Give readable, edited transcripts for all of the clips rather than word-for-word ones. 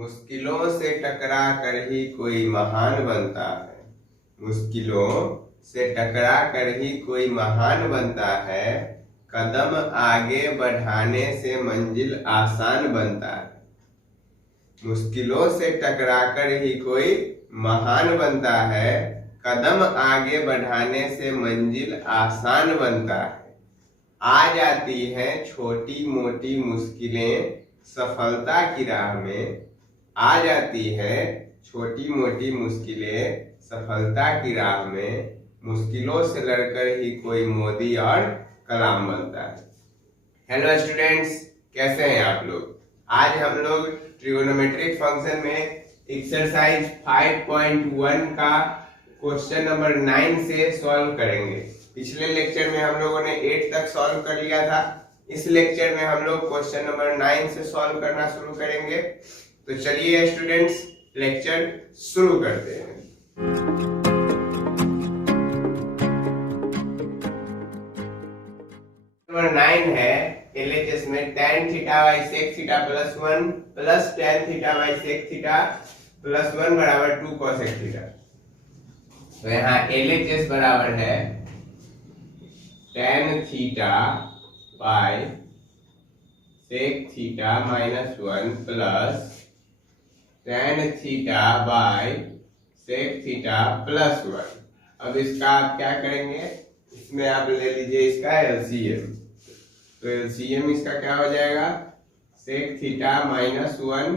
मुश्किलों से टकरा कर ही कोई महान बनता है। मुश्किलों से टकरा कर ही कोई महान बनता है। कदम आगे बढ़ाने से मंजिल आसान बनता है। मुश्किलों से टकरा कर ही कोई महान बनता है। कदम आगे बढ़ाने से मंजिल आसान बनता है। आ जाती हैं छोटी मोटी मुश्किलें सफलता की राह में। आ जाती है छोटी मोटी मुश्किलें सफलता की राह में। मुश्किलों से लड़कर ही कोई मोदी और कलाम बनता है। हेलो स्टूडेंट्स, कैसे हैं आप लोग। आज हम लोग ट्रिगोनोमेट्रिक फंक्शन में एक्सरसाइज 5.1 का क्वेश्चन नंबर 9 से सॉल्व करेंगे। पिछले लेक्चर में हम लोगों ने 8 तक सॉल्व कर लिया था। इस लेक्चर में हम लोग क्वेश्चन नंबर 9 से सॉल्व करना शुरू करेंगे। तो चलिए स्टूडेंट्स, लेक्चर शुरू करते हैं। नंबर 9 है LHS में tan theta by sec theta plus 1 plus tan theta by sec theta plus 1 बराबर 2 cosec थीटा। तो यहाँ LHS बराबर है tan theta by sec theta minus 1 plus tan theta by sec theta plus 1। अब इसका आप क्या करेंगे, इसमें आप ले लीजिए इसका LCM। तो LCM इसका क्या हो जाएगा, sec theta minus 1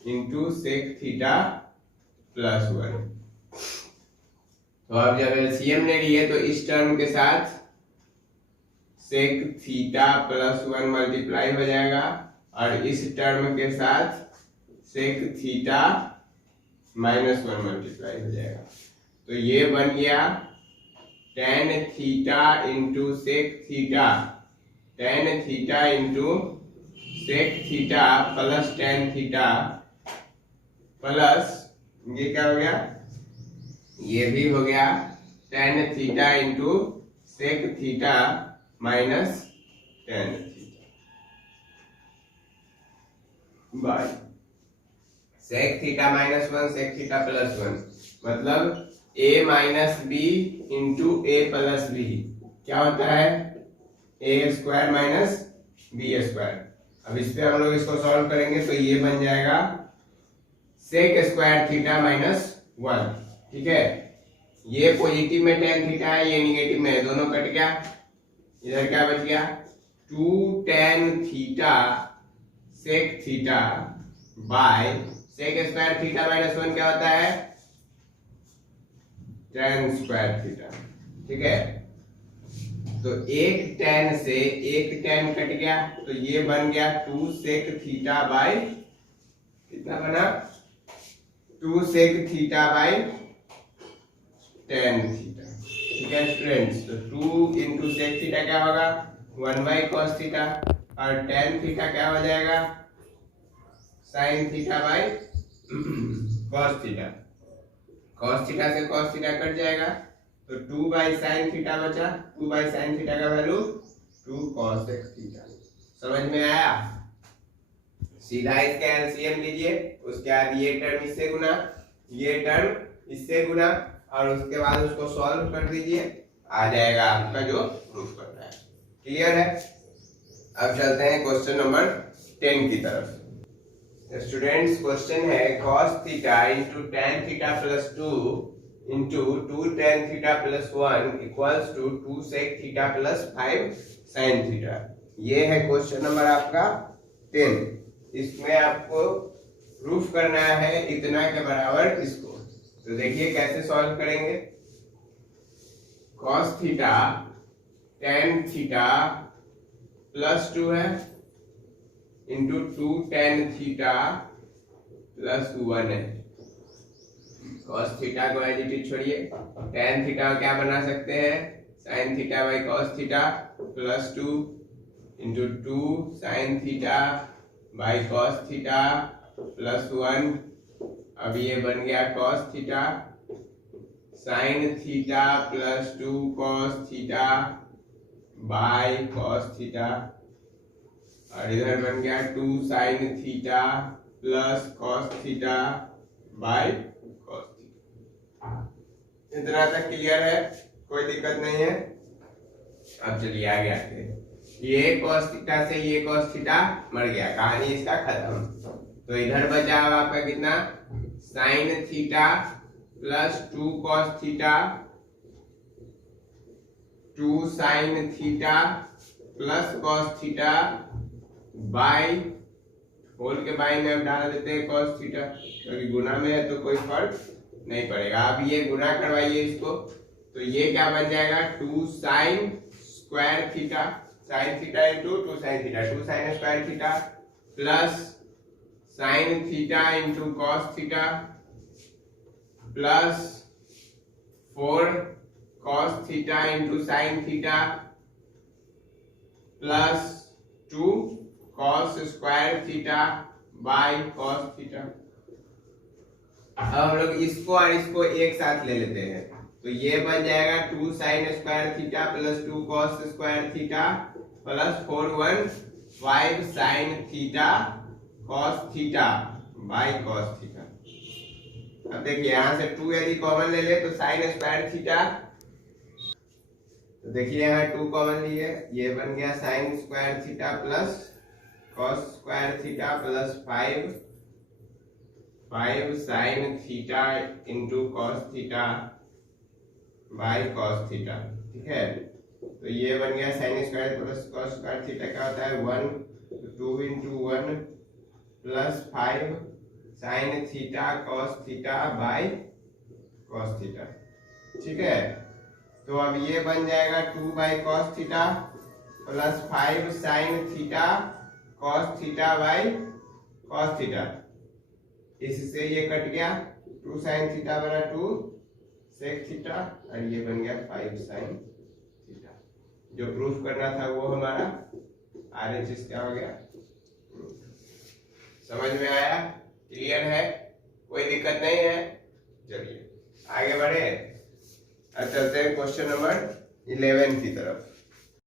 into sec theta plus 1। तो अब जब LCM ले लिए तो इस टर्म के साथ sec थीटा प्लस 1 मल्टीप्लाई हो जाएगा और इस टर्म के साथ sec थीटा माइनस 1 मल्टीप्लाई हो जाएगा। तो ये बन गया tan theta into sec theta, tan theta into sec theta plus tan theta plus ये क्या हो गया, ये भी हो गया tan theta into sec theta minus tan theta by sec theta minus 1 sec theta plus 1, मतलब a minus B into A plus B क्या होता है, A square minus B square. अब इस पे हम लोग इसको सॉल्व करेंगे तो ये बन जाएगा sec स्क्वायर थीटा माइनस 1। ठीक है, ये पॉजिटिव में tan थीटा है, ये निगेटिव में है, दोनों कट गया। इधर क्या बच गया 2 tan theta sec theta by sec square theta minus 1 क्या होता है, tan स्क्वायर थीटा। ठीक है, तो एक tan से एक tan कट गया तो ये बन गया 2 sec थीटा बाय कितना बना, 2 sec theta by tan theta. ठीक है स्टूडेंट्स, तो 2 इंटू sec थीटा क्या होगा 1 बाई cos थीटा और tan थीटा क्या हो जाएगा sin theta by cos theta. cos theta से cos थीटा कट जाएगा तो 2 बाई sin थीटा बचा, 2 बाई sin थीटा का वैल्यू 2 cos थीटा। समझ में आया। सीधा इसका एलसीएम लीजिए, उसके बाद ये टर्म इससे गुना, ये टर्म इससे गुना और उसके बाद उसको सॉल्व कर दीजिए, आ जाएगा आपका जो प्रूफ करना है। क्लियर है। अब चलते हैं क्वेश्चन नंबर 10 की तरफ। स्टूडेंट्स, क्वेश्चन है cos theta into tan theta plus 2 into 2 tan theta plus 1 equals to 2 sec theta plus 5 sin theta. ये है क्वेश्चन नंबर आपका 10। इसमें आपको प्रूफ करना है इतना के बराबर इसको। तो देखिए कैसे सॉल्व करेंगे। cos theta tan theta plus 2 है इंटू 2 tan थीटा प्लस 1 है। cos थीटा को एज इट इज छोड़िए, tan थीटा क्या बना सकते हैं sin theta by cos theta plus 2 into 2 sin theta by cos theta plus 1। अब ये बन गया cos theta sin theta plus 2 cos theta by cos theta और इधर बन गया 2 sin theta plus cos theta by cos theta. इतना तक क्लियर है, कोई दिक्कत नहीं है। अब चलिए आगे आते हैं। ये कॉस थीटा से ये कॉस थीटा मर गया, कहानी इसका खत्म। तो इधर बचा अब आपका कितना, sine theta plus 2 cos theta, 2 sine theta plus cos theta by, whole के बाई में अब डाल देते हैं कॉस थीटा, क्योंकि गुना में है तो कोई फर्क नहीं पड़ेगा। अब ये गुना करवाइए इसको, तो ये क्या बन जाएगा, 2 sign square theta, sign theta into 2 sine theta, 2 sign square theta plus sign theta into cos theta plus 4 cos theta into sine theta plus 2 cos square theta by cos theta. अब हम लोग इसको और इसको एक साथ ले लेते हैं, तो ये बन जाएगा 2 sign square theta plus 2 cos square theta plus 4 1 5 sine theta cos theta by cos theta. अब देखिए यहां से 2 यदि कॉमन ले ले तो साइन स्क्वायर थीटा, तो देखिए यहाँ 2 कॉमन लिए, ये बन गया sign square theta plus cos square theta plus 5 sign theta into cos theta by cos theta. ठीक है, तो ये बन गया sine square plus cos square theta क्या होता है 1, तो 2 into 1 plus 5 sine theta cos theta by cos theta. ठीक है, तो अब ये बन जाएगा 2 by cos theta plus 5 sine theta cos theta by cos theta. इससे ये कट गया, 2 साइन थीटा बना 2 सेक थीटा और ये बन गया 5 साइन थीटा। जो प्रूफ करना था वो हमारा RHS क्या हो गया, समझ में आया, क्लियर है, कोई दिक्कत नहीं है। चलिए आगे बढ़े, अब चलते हैं क्वेश्चन नंबर 11 की तरफ।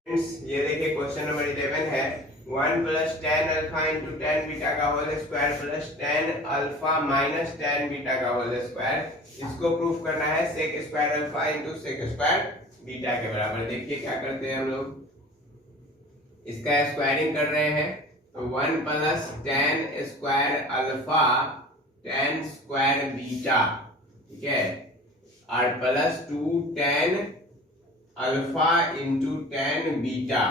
फ्रेंड्स ये देखिए क्वेश्चन नंबर 11 है 1 plus ten alpha into ten beta का whole square plus ten alpha minus ten beta का होल स्क्वायर। इसको प्रूफ करना है sec square alpha into sec square beta के बराबर। देखिए क्या करते हैं हम लोग, इसका स्क्वायरिंग कर रहे हैं, तो 1 plus ten square alpha ten square beta, ठीक है, और plus 2 ten alpha into ten beta,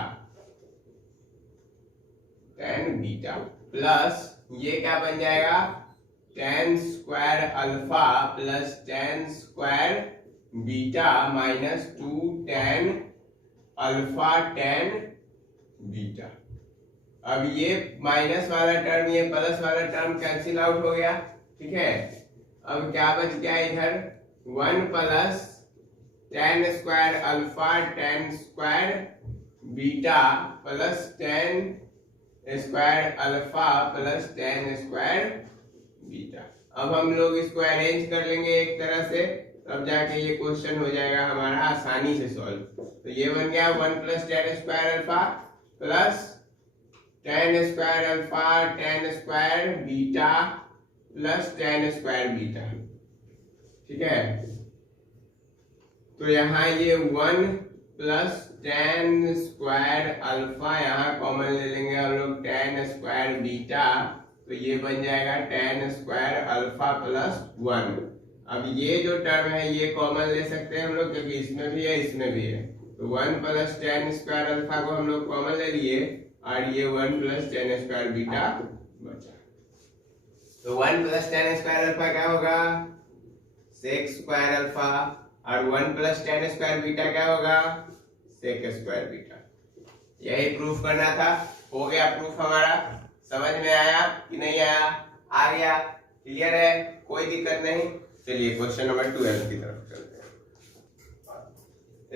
tan beta plus ये क्या बन जाएगा ten square alpha plus ten square beta minus 2 tan alpha tan beta. अब ये माइनस वाला टर्म ये प्लस वाला टर्म कैंसिल आउट हो गया। ठीक है, अब क्या बच गया इधर 1 plus ten square alpha ten square beta plus ten square alpha plus ten square beta. अब हम लोग इसको अरेंज कर लेंगे एक तरह से, तब जाके ये क्वेश्चन हो जाएगा हमारा आसानी से सॉल्व। तो ये बन गया 1 plus ten square alpha plus ten square alpha ten square beta plus ten square beta. ठीक है, तो यहाँ ये 1 प्लस टेन स्क्वायर अल्फा यहाँ कॉमन ले लेंगे हम लोग टेन स्क्वायर बीटा, तो ये बन जाएगा टेन स्क्वायर अल्फा प्लस 1। अब ये जो टर्म है ये कॉमन ले सकते हैं हम लोग, क्योंकि इसमें भी है इसमें भी है। तो 1 प्लस टेन स्क्वायर अल्फा को हम लोग कॉमन ले लिए और ये 1 प्लस टेन स्क्वायर बीटा बचा। तो 1 प्लस टेन स्क्वायर अल्फा क्या होगा सेक स्क्वायर अल्फा, और 1 प्लस टेन स्क्वायर बीटा क्या होगा सेक स्क्वायर बीटा। यही प्रूफ करना था, हो गया प्रूफ हमारा। समझ में आया कि नहीं आया, आ गया, क्लियर है, कोई दिक्कत नहीं। चलिए क्वेश्चन नंबर 12 की तरफ चलते हैं।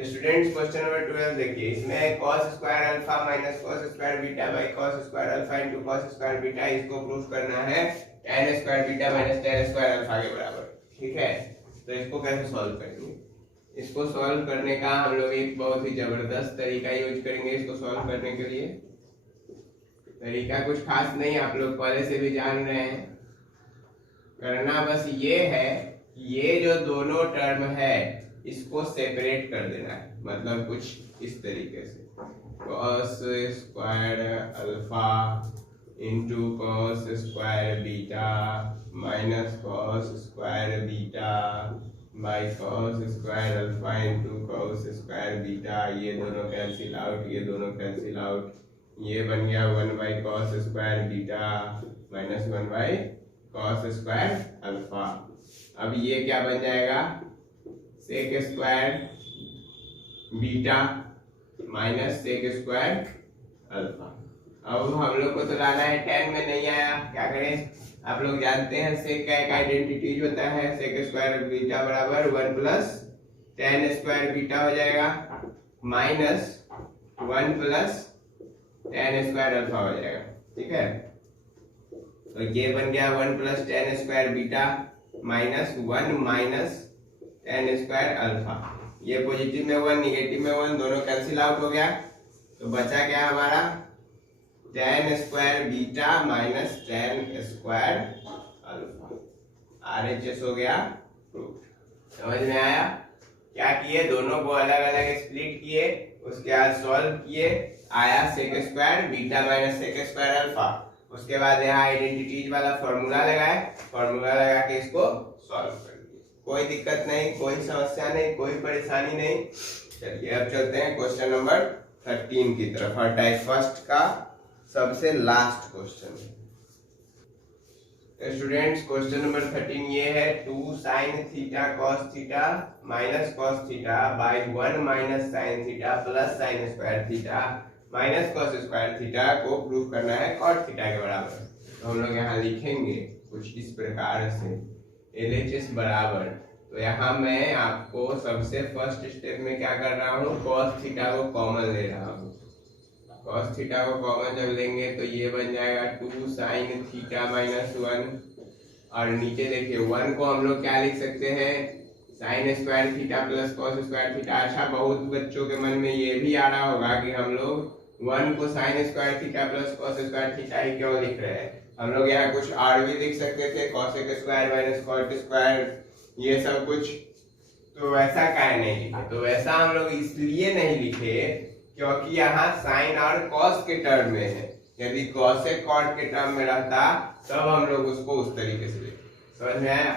स्टूडेंट्स क्वेश्चन नंबर 12 देखिए, इसमें cos square alpha minus cos square beta by cos square alpha into cos square beta, इसको प्रूफ करना है tan square beta minus tan square alpha के बराबर। ठीक है, तो इसको कैसे सॉल्व करेंगे, इसको सॉल्व करने का हम लोग एक बहुत ही जबरदस्त तरीका यूज करेंगे। इसको सॉल्व करने के लिए तरीका कुछ खास नहीं, आप लोग पहले से भी जान रहे हैं। करना बस ये है कि ये जो दोनों टर्म है इसको सेपरेट कर देना है, मतलब कुछ इस तरीके से cos square alpha into cos square beta minus cos square beta by cos square alpha into cos square beta, ये दोनों कैंसिल आउट, ये दोनों कैंसिल आउट, ये बन गया 1 by cos square beta minus 1 by cos square alpha. अब ये क्या बन जाएगा sec square beta minus sec square alpha. अब हम लोग को तो लाना है, 10 में नहीं आया, क्या करें, आप लोग जानते हैं सेक का एक आइडेंटिटीज होता है, सेक स्क्वायर बीटा बराबर 1 प्लस टेन स्क्वायर बीटा हो जाएगा minus 1 plus ten square alpha हो जाएगा। ठीक है, तो ये बन गया 1 plus ten square beta minus 1 minus ten square alpha. ये पॉजिटिव में 1 निगेटिव में 1 दोनों कैंसिल आउट हो गया, तो बचा क्या हमारा ten square beta minus ten square alpha. RHS हो गया प्रूफ। समझ में आया? क्या किए, दोनों को अलग अलग स्प्लिट किए, उसके बाद सॉल्व किए, आया sec square beta minus sec square alpha. उसके बाद यहाँ आइडेंटिटीज वाला फॉर्मूला लगाए, फॉर्मूला लगा के इसको सॉल्व कर दिए। कोई दिक्कत नहीं, कोई समस्या नहीं, कोई परेशानी नहीं। चलिए अब चलते हैं क्वेश्चन नंबर 13 की तरफ, और टाइप फर्स्ट का सबसे last question. Students question number 13 ये है 2 sine theta cos theta minus cos theta by 1 minus sign theta plus sine square theta minus cos square theta को प्रूव करना है कॉट थीटा के बराबर। तो हम लोग यहाँ लिखेंगे कुछ इस प्रकार से LHS बराबर, तो यहाँ मैं आपको सबसे फर्स्ट स्टेप में क्या कर रहा हूँ, कॉस थीटा को कॉमन ले रहा हूँ। कॉस थीटा को कॉमन जब लेंगे तो ये बन जाएगा 2 साइन थीटा माइनस 1, और नीचे देखिए 1 को हम लोग क्या लिख सकते हैं, sign square theta plus cos square theta. अच्छा, बहुत बच्चों के मन में ये भी आ रहा होगा कि हम लोग 1 को sine square theta plus cos square theta ही क्यों लिख रहे हैं, हम लोग यहाँ कुछ और भी लिख सकते थे, cosec square minus cot square, ये सब कुछ। तो वैसा काहे नहीं लिखे, तो वैसा हम लोग इसलिए नहीं लिखे क्योंकि यहाँ साइन और कॉस के टर्म में है। यदि कॉसेक कॉट के टर्म में रहता तब हम लोग उसको उस तरीके से लिखते। समझ में आया?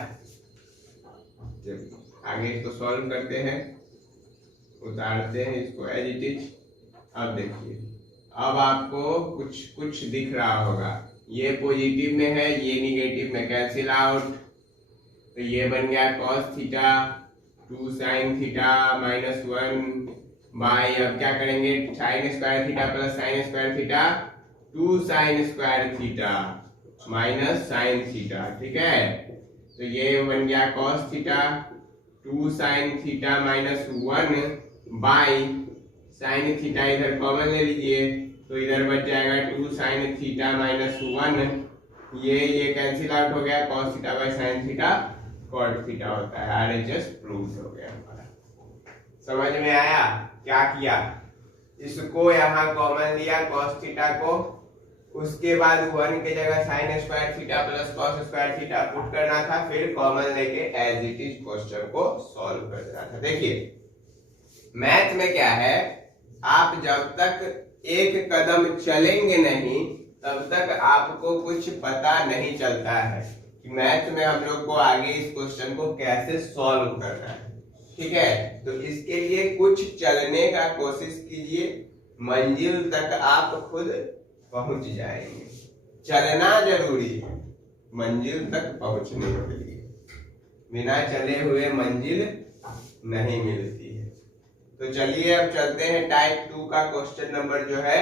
आगे इसको सॉल्व करते हैं, उतारते हैं इसको एज इट इज। अब देखिए, अब आपको कुछ कुछ दिख रहा होगा, ये पॉजिटिव में है, ये निगेटिव में, कैंसिल आउट। तो ये बन गया cos theta 2 sine theta minus 1 by, अब क्या करेंगे, sign square theta plus sine square theta 2 sign square theta minus sine theta. ठीक है, तो ये बन गया cos theta 2 sine theta minus 1 by sine theta, इधर कॉमन ले लीजिए तो इधर बच जाएगा 2 साइन थीटा माइनस 1, ये कैंसिल आउट हो गया, cos theta by sine theta cot theta होता है। RHS प्रूफ हो गया हमारा। समझ में आया? क्या किया, इसको यहाँ कॉमन लिया cos थीटा को, उसके बाद 1 के जगह sign square theta plus cos square theta put करना था, फिर कॉमन लेके एज इट इज क्वेश्चन को सॉल्व कर देना था। देखिए मैथ में क्या है, आप जब तक एक कदम चलेंगे नहीं तब तक आपको कुछ पता नहीं चलता है कि मैथ में हम लोग को आगे इस क्वेश्चन को कैसे सॉल्व करना है। ठीक है, तो इसके लिए कुछ चलने का कोशिश कीजिए, मंजिल तक आप खुद पहुंच जाएंगे। चलना जरूरी है मंजिल तक पहुंचने के लिए, बिना चले हुए मंजिल नहीं मिलती है। तो चलिए अब चलते हैं टाइप 2 का क्वेश्चन नंबर जो है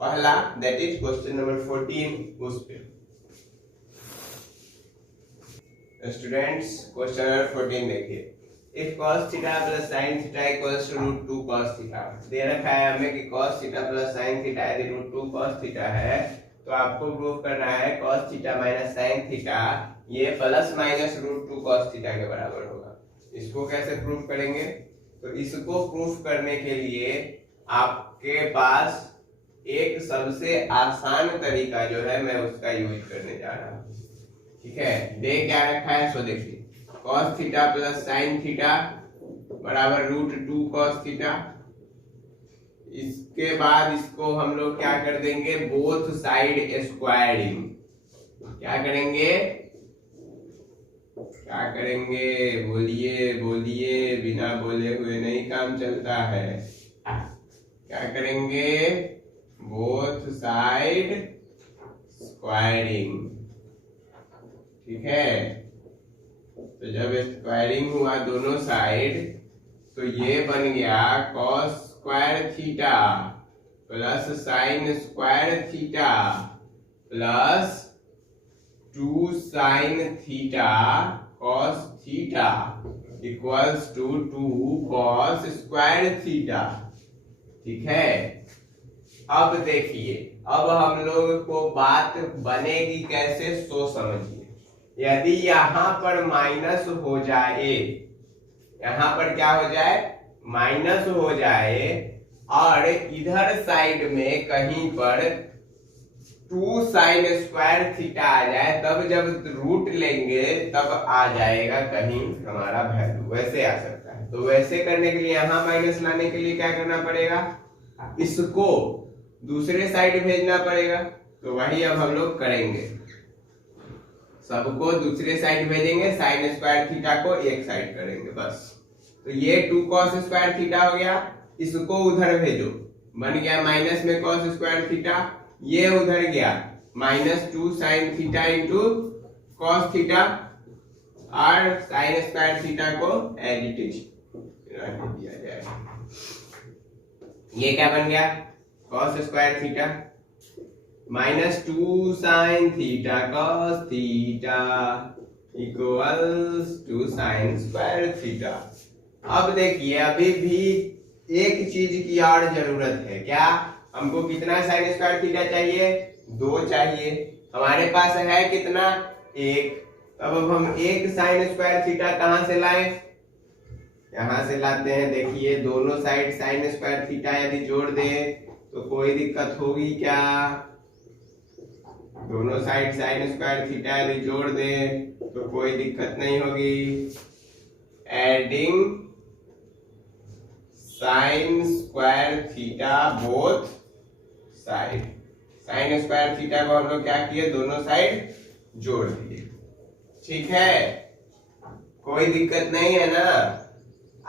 पहला, दैट इज क्वेश्चन नंबर 14, उस पे। स्टूडेंट्स क्वेश्चन नंबर 14 देखिए, if cos theta plus sin theta equals to √2 cos theta. दे रखा है हमें कि cos theta plus sin theta यदि √2 cos थीटा है, तो आपको प्रूव करना है cos theta minus sin theta ये प्लस माइनस √2 cos थीटा के बराबर होगा। इसको कैसे प्रूव करेंगे, तो इसको प्रूफ करने के लिए आपके पास एक सबसे आसान तरीका जो है मैं उसका यूज करने जा रहा हूँ। ठीक है, दे क्या रखा है सो देखिए, cos theta plus sine theta बराबर √2 cos थीटा। इसके बाद इसको हम लोग क्या कर देंगे, बोथ साइड स्क्वायरिंग। क्या करेंगे, क्या करेंगे, बोलिए बोलिए, बिना बोले हुए नहीं काम चलता है। क्या करेंगे, बोथ साइड स्क्वायरिंग। ठीक है, तो जब स्क्वायरिंग हुआ दोनों साइड तो ये बन गया cos square theta plus sine square theta plus 2 sine theta cos theta equals to 2 cos square theta. ठीक है, अब देखिए, अब हम लोग को बात बनेगी कैसे सो समझिए। यदि यहाँ पर माइनस हो जाए, यहाँ पर क्या हो जाए, माइनस हो जाए, और इधर साइड में कहीं पर 2 साइन स्क्वायर थीटा आ जाए, तब जब रूट लेंगे तब आ जाएगा कहीं हमारा वैल्यू, वैसे आ सकता है। तो वैसे करने के लिए यहाँ माइनस लाने के लिए क्या करना पड़ेगा, इसको दूसरे साइड भेजना पड़ेगा। तो वही अब हम लोग करेंगे, सबको दूसरे साइड भेजेंगे, साइन स्क्वायर थीटा को एक साइड करेंगे बस। तो ये 2 cos स्क्वायर थीटा हो गया, इसको उधर भेजो, बन गया माइनस में cos स्क्वायर थीटा, ये उधर गया -2 sine theta into cos theta, और साइन स्क्वायर थीटा को एज इट इज दिया जाएगा। ये क्या बन गया, cos square theta -2 sine theta cos theta equals to sine square theta. अब देखिए, अभी भी एक चीज की और जरूरत है, क्या, हमको कितना साइन स्क्वायर थीटा चाहिए, 2 चाहिए। हमारे पास है कितना, 1। अब हम एक साइन स्क्वायर थीटा कहां से लाए, यहां से लाते हैं। देखिए, दोनों साइड साइन स्क्वायर थीटा यदि जोड़ दें तो कोई दिक्कत होगी क्या, दोनों साइड साइन स्क्वायर थीटा यदि जोड़ दें तो कोई दिक्कत नहीं होगी। Adding sign square theta both side, sign square theta को हम लोग क्या किए, दोनों साइड जोड़ दिए। ठीक है, कोई दिक्कत नहीं है ना,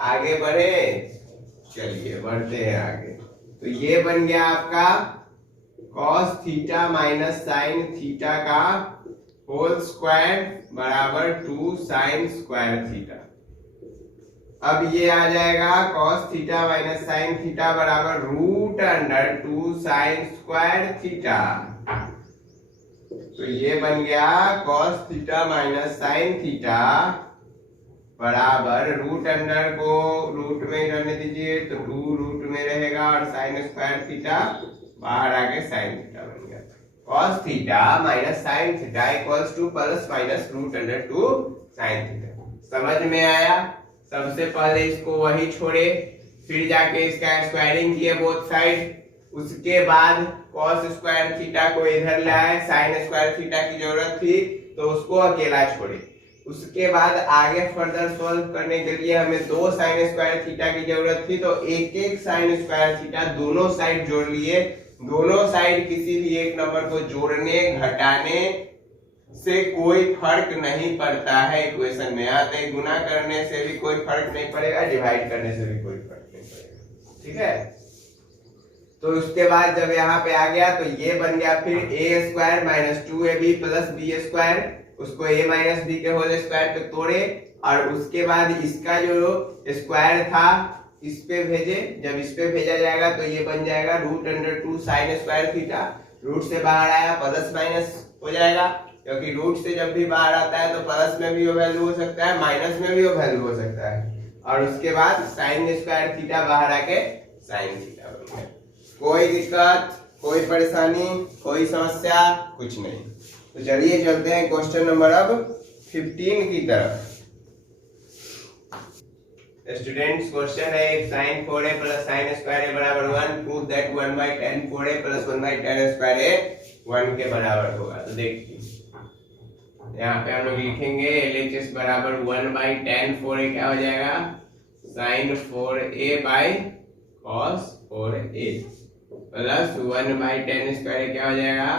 आगे बढ़े, चलिए बढ़ते हैं आगे। तो ये बन गया आपका cos theta minus sine theta का होल स्क्वायर बराबर 2 साइन स्क्वायर थीटा। अब ये आ जाएगा cos theta minus sine theta बराबर √2 साइन स्क्वायर थीटा। तो ये बन गया cos theta minus sine theta बराबर √अंडर को रूट में ही रहने दीजिए, तो 2 रूट में रहेगा, और साइन स्क्वायर थीटा बाहर आके साइन थीटा बन गया। cos theta minus sine theta equals two plus minus √2 sine theta. समझ में आया। सबसे पहले इसको वही छोड़े, फिर जाके इसका स्क्वायरिंग किए बोथ साइड, उसके बाद cos स्क्वायर थीटा को इधर लाए, साइन स्क्वायर थीटा की जरूरत थी तो उसको अकेला छोड़े। उसके बाद आगे फर्दर सॉल्व करने के लिए हमें 2 साइन स्क्वायर थीटा की जरूरत थी, तो एक एक साइन स्क्वायर थीटा दोनों साइड जोड़ लिए। दोनों साइड किसी भी एक नंबर को जोड़ने घटाने से कोई फर्क नहीं पड़ता है इक्वेशन में। आते गुना करने से भी कोई फर्क नहीं पड़ेगा, डिवाइड करने से भी कोई फर्क नहीं पड़ेगा। ठीक है, तो उसके बाद जब यहाँ पे आ गया तो ये बन गया फिर a square minus 2ab plus b square, उसको a माइनस बी के होल स्क्वायर पे तोड़े, और उसके बाद इसका जो स्क्वायर था इस पे भेजे। जब इस पे भेजा जाएगा तो ये बन जाएगा √2 साइन स्क्वायर थीटा। रूट से बाहर आया प्लस माइनस हो जाएगा, क्योंकि रूट से जब भी बाहर आता है तो प्लस में भी वो वैल्यू हो सकता है, माइनस में भी वो वैल्यू हो सकता है। और उसके बाद साइन स्क्वायर थीटा बाहर आके साइन थीटा बन गया। कोई दिक्कत, कोई परेशानी, कोई समस्या कुछ नहीं। तो चलिए चलते हैं क्वेश्चन नंबर अब 15 की तरफ। स्टूडेंट्स, क्वेश्चन है sin 4a plus sin square a बराबर 1, prove that 1/tan 4a plus 1/tan square a 1 के बराबर होगा। तो देखिए, यहाँ पे हम लोग लिखेंगे LHS बराबर 1/tan 4a क्या हो जाएगा sin 4a by cos 4a plus 1/tan square क्या हो जाएगा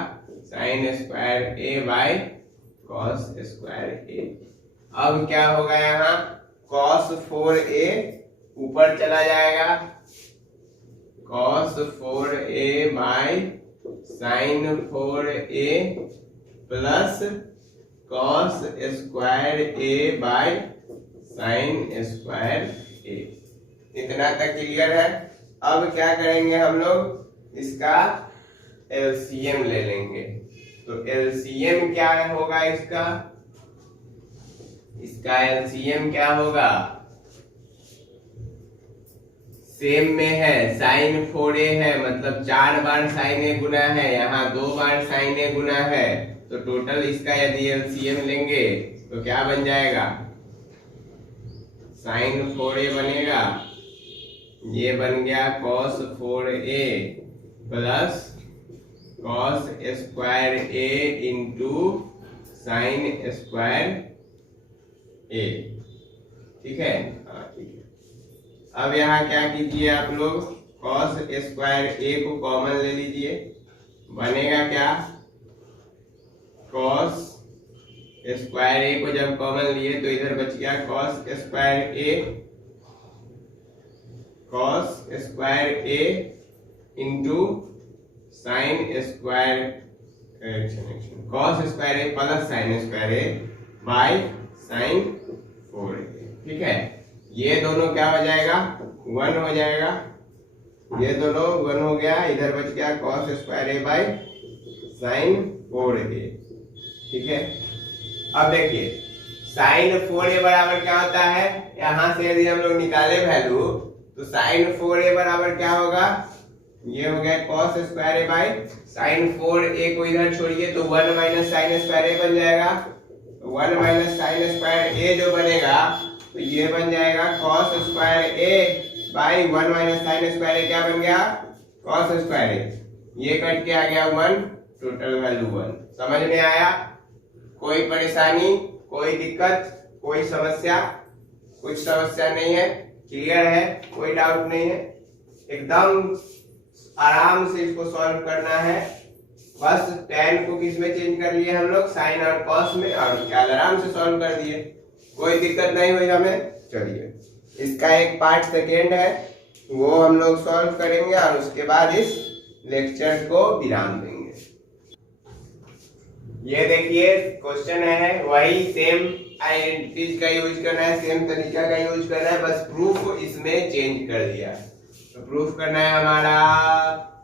sin square a by cos square a। अब क्या होगा यहाँ cos 4a ऊपर चला जाएगा cos 4a by sin 4a plus cos square a by sin square a। इतना तक क्लियर है। अब क्या करेंगे हम लोग इसका LCM ले लेंगे। तो LCM क्या होगा इसका LCM क्या होगा सेम में है sin 4a है मतलब 4 बार sin a गुना है, यहाँ 2 बार sin a गुना है, तो टोटल इसका यदि LCM लेंगे तो क्या बन जाएगा sin 4a बनेगा, ये बन गया cos 4a plus cos square a into sin square a। ठीक है, हाँ ठीक है। अब यहाँ क्या कीजिए आप लोग cos स्क्वायर a को कॉमन ले लीजिए, बनेगा क्या cos स्क्वायर a को जब कॉमन लिए तो इधर बच गया cos square a into sine square cos square a plus sine square a by sine 4a। ठीक है, ये दोनों क्या हो जाएगा 1 हो जाएगा, ये दोनों 1 हो गया, इधर बच गया cos square a by sine 4a। ठीक है, अब देखिए साइन 4a बराबर क्या होता है, यहां से यदि हम लोग निकाले वैल्यू तो साइन 4a बराबर क्या होगा, ये हो गया cos square a by sine 4a को इधर छोड़िए तो 1 माइनस साइन स्क्वायर a बन जाएगा, 1 माइनस साइन स्क्वायर a जो बनेगा तो ये बन जाएगा cos square a by 1 minus sine square a क्या बन गया cos स्क्वायर a, ये कट के आ गया 1, टोटल वैल्यू 1। समझ में आया, कोई परेशानी कोई दिक्कत कोई समस्या, कुछ समस्या नहीं है, क्लियर है, कोई डाउट नहीं है, एकदम आराम से इसको सॉल्व करना है। बस tan को किस में चेंज कर लिए हम लोग साइन और cos में, और क्या आराम से सॉल्व कर दिए, कोई दिक्कत नहीं हुई हमें। चलिए इसका एक पार्ट सेकेंड है वो हम लोग सॉल्व करेंगे और उसके बाद इस लेक्चर को विराम देंगे। ये देखिए क्वेश्चन है, वही सेम आइडेंटिटीज का यूज करना है, सेम तरीका का यूज करना है, बस प्रूफ इसमें चेंज कर दिया। तो प्रूफ करना है हमारा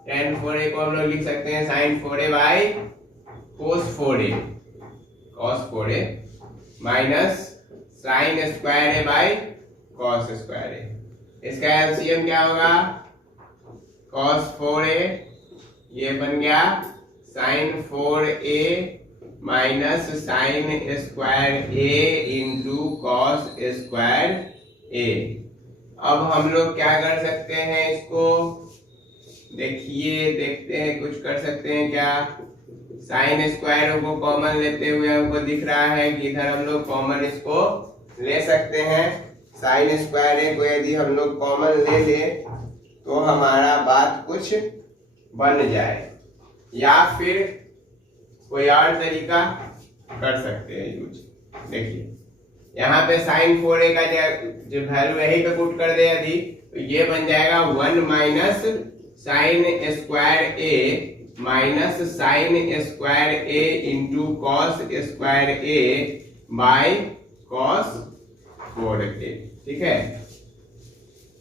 tan 4a को हम लोग लिख सकते हैं sin 4a by cos 4a minus sin square a by cos square a। इसका एलसीएम क्या होगा cos 4a, ये बन गया sin 4a minus sine square a into cos square a। अब हम लोग क्या कर सकते हैं इसको देखिए, देखते हैं कुछ कर सकते हैं क्या। साइन स्क्वायर को कॉमन लेते हुए हमको दिख रहा है कि इधर हम लोग कॉमन इसको ले सकते हैं। साइन स्क्वायर को यदि हम लोग कॉमन ले ले तो हमारा बात कुछ बन जाए, या फिर कोई और तरीका कर सकते हैं यूज। देखिए यहाँ पे साइन 4a का जो वैल्यू यही पे पुट कर दे यदि, तो ये बन जाएगा 1 minus sine square a minus sine square a into cos square a by cos 4a। ठीक है,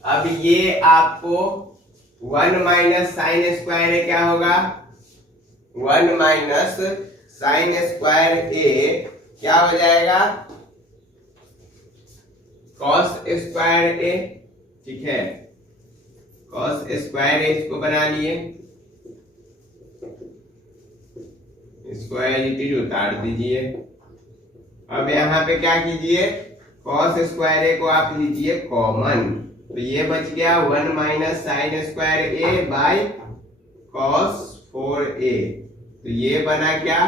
अब ये आपको 1 माइनस साइन स्क्वायर a क्या होगा, 1 माइनस साइन स्क्वायर a क्या हो जाएगा कॉस स्क्वायर a। ठीक है, कॉस स्क्वायर a इसको बना लिए, इसको एज इट इज उतार दीजिए। अब यहाँ पे क्या कीजिए, कॉस स्क्वायर a को आप लीजिए कॉमन, तो ये बच गया 1 minus sine square a by cos 4a। तो ये बना क्या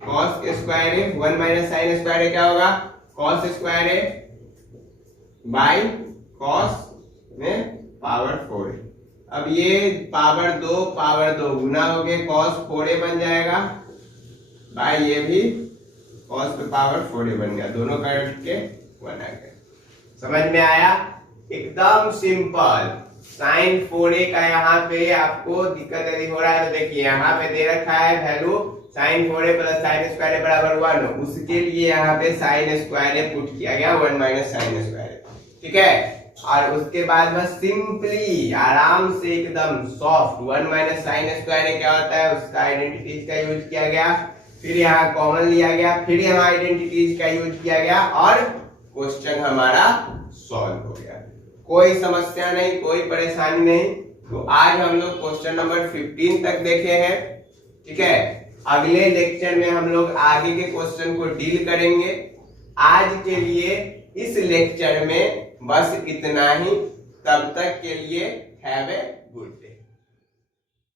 कॉस स्क्वायर ए, 1 माइनस साइन स्क्वायर ए क्या होगा, cos square A by cos में पावर 4 ए। अब ये पावर 2 गुना हो गए, कॉस 4a बन जाएगा बाई ये भी कॉस पे पावर 4a बन गया, दोनों काट के 1 आ गया। समझ में आया, एकदम सिंपल। साइन 4a का यहाँ पे आपको दिक्कत यदि हो रहा है तो देखिए यहाँ पे दे रखा है value sine 4a plus sine square A बराबर 1, उसके लिए यहाँ पे साइन स्क्वायर ए पुट किया गया 1 माइनस साइन स्क्वायर ए, ठीक है। और उसके बाद बस सिंपली आराम से एकदम सॉफ्ट 1 माइनस साइन स्क्वायर ए क्या होता है उसका आइडेंटिटीज का यूज किया गया, फिर यहाँ कॉमन लिया गया, फिर यहाँ आइडेंटिटीज का यूज किया गया और क्वेश्चन हमारा सॉल्व हो गया। कोई समस्या नहीं, कोई परेशानी नहीं। तो आज हम लोग क्वेश्चन नंबर 15 तक देखे हैं, ठीक है। अगले लेक्चर में हम लोग आगे के क्वेश्चन को डील करेंगे। आज के लिए इस लेक्चर में बस इतना ही। तब तक के लिए हैव ए गुड डे।